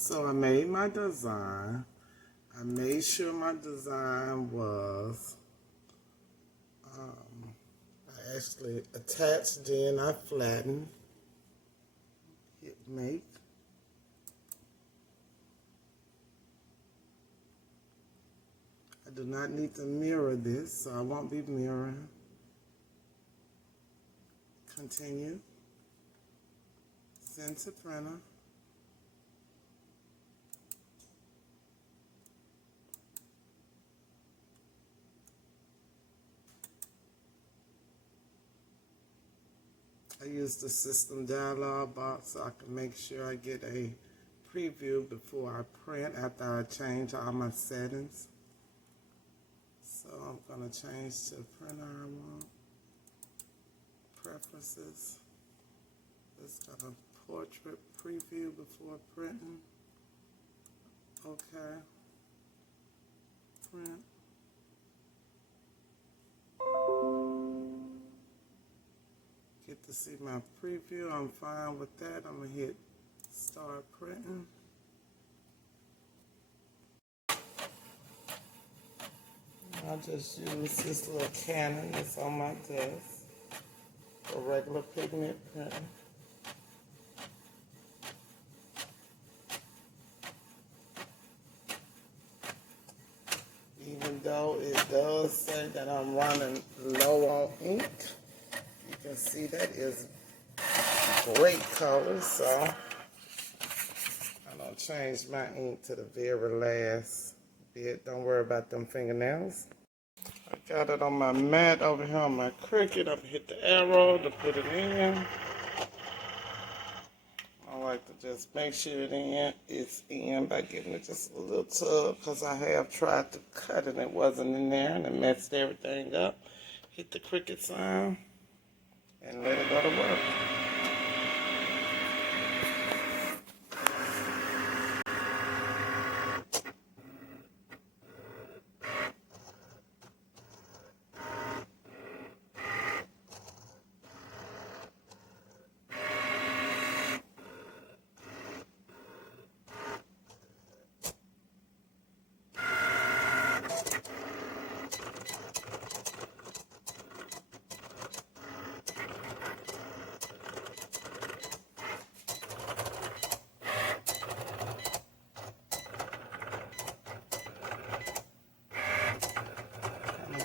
So I made my design. I made sure my design was, I actually attached, then I flattened, hit make. I do not need to mirror this, so I won't be mirroring. Continue. Send to printer. I use the system dialog box so I can make sure I get a preview before I print after I change all my settings. So I'm going to change to printer I want. Preferences. It's got a portrait preview before printing. Okay. Print. Get to see my preview. I'm fine with that. I'm going to hit start printing. I just use this little Canon that's on my desk for regular pigment printing. Even though it does say that I'm running low on ink, you can see that is great color, so I don't change my ink to the very last bit. Don't worry about them fingernails. I got it on my mat over here on my Cricut. I'm gonna hit the arrow to put it in. I like to just make sure it's in by giving it just a little tug, because I have tried to cut it and it wasn't in there and it messed everything up. Hit the Cricut sign and let it go to work.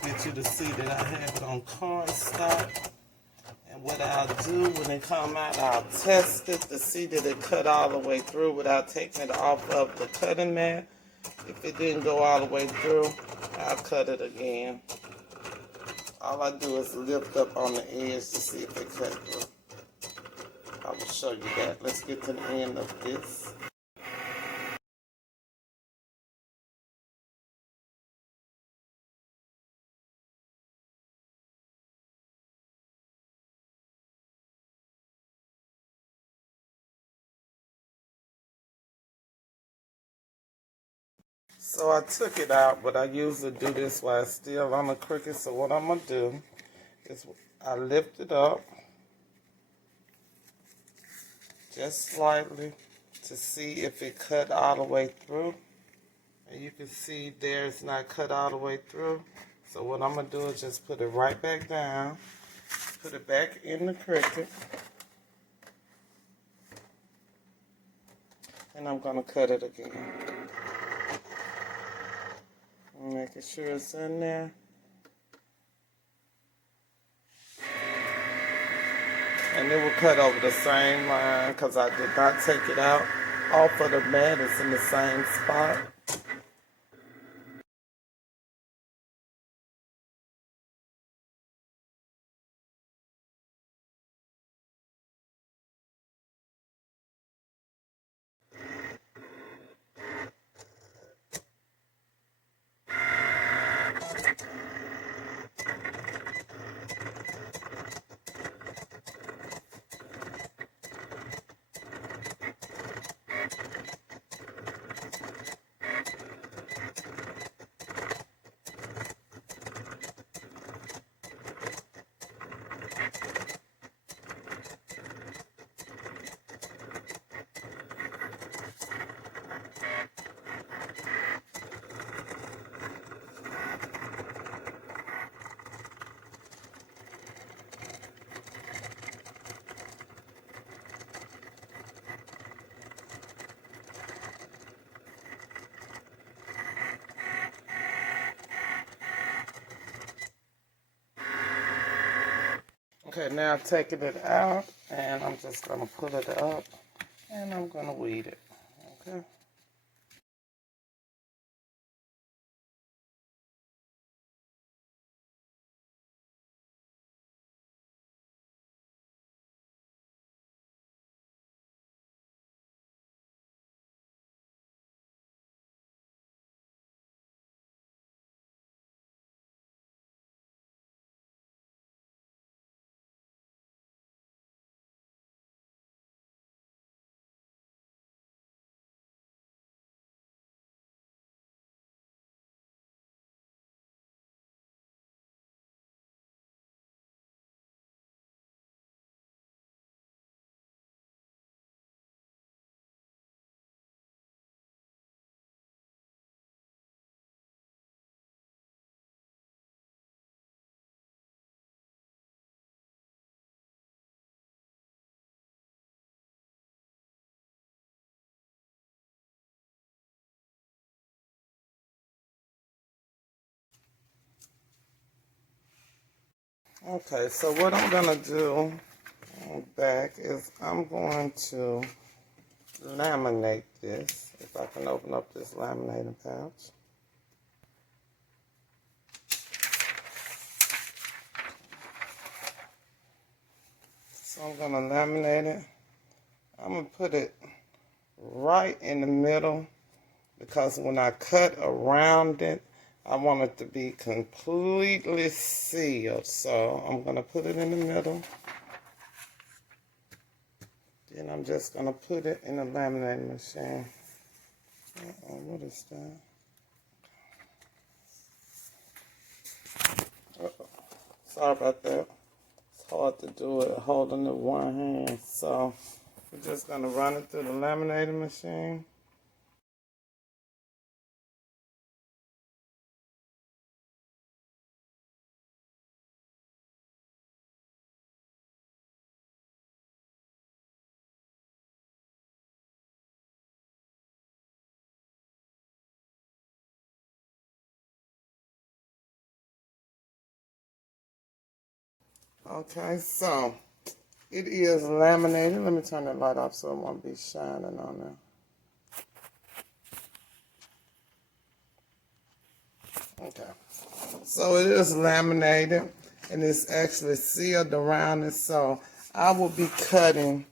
Get you to see that I have it on cardstock, and what I'll do when it come out, I'll test it to see that it cut all the way through without taking it off of the cutting mat. If it didn't go all the way through, I'll cut it again. All I do is lift up on the edge to see if it cut through. I will show you that. Let's get to the end of this. So I took it out, but I usually do this while it's still on the Cricut. So what I'm going to do is I lift it up just slightly to see if it cut all the way through. And you can see there it's not cut all the way through. So what I'm going to do is just put it right back down, put it back in the Cricut, and I'm going to cut it again. Making sure it's in there. And it will cut over the same line because I did not take it out off of the mat. It's in the same spot. Okay, now taking it out, and I'm just going to put it up, and I'm going to weed it. Okay. Okay, so what I'm going to do back is I'm going to laminate this. If I can open up this laminating pouch. So I'm going to laminate it. I'm going to put it right in the middle because when I cut around it, I want it to be completely sealed. So I'm going to put it in the middle. Then I'm just going to put it in the laminating machine. What is that? Sorry about that. It's hard to do it holding it with one hand. So we're just going to run it through the laminating machine. Okay, so it is laminated. Let me turn that light off so it won't be shining on there. Okay, so it is laminated and it's actually sealed around it. So I will be cutting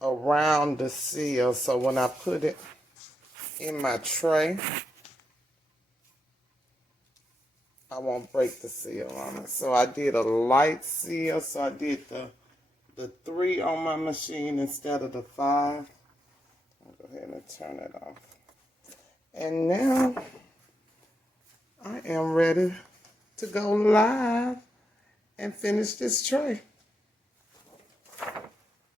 around the seal. So when I put it in my tray, I won't break the seal on it. So I did a light seal. So I did the 3 on my machine instead of the 5. I'll go ahead and turn it off. And now I am ready to go live and finish this tray.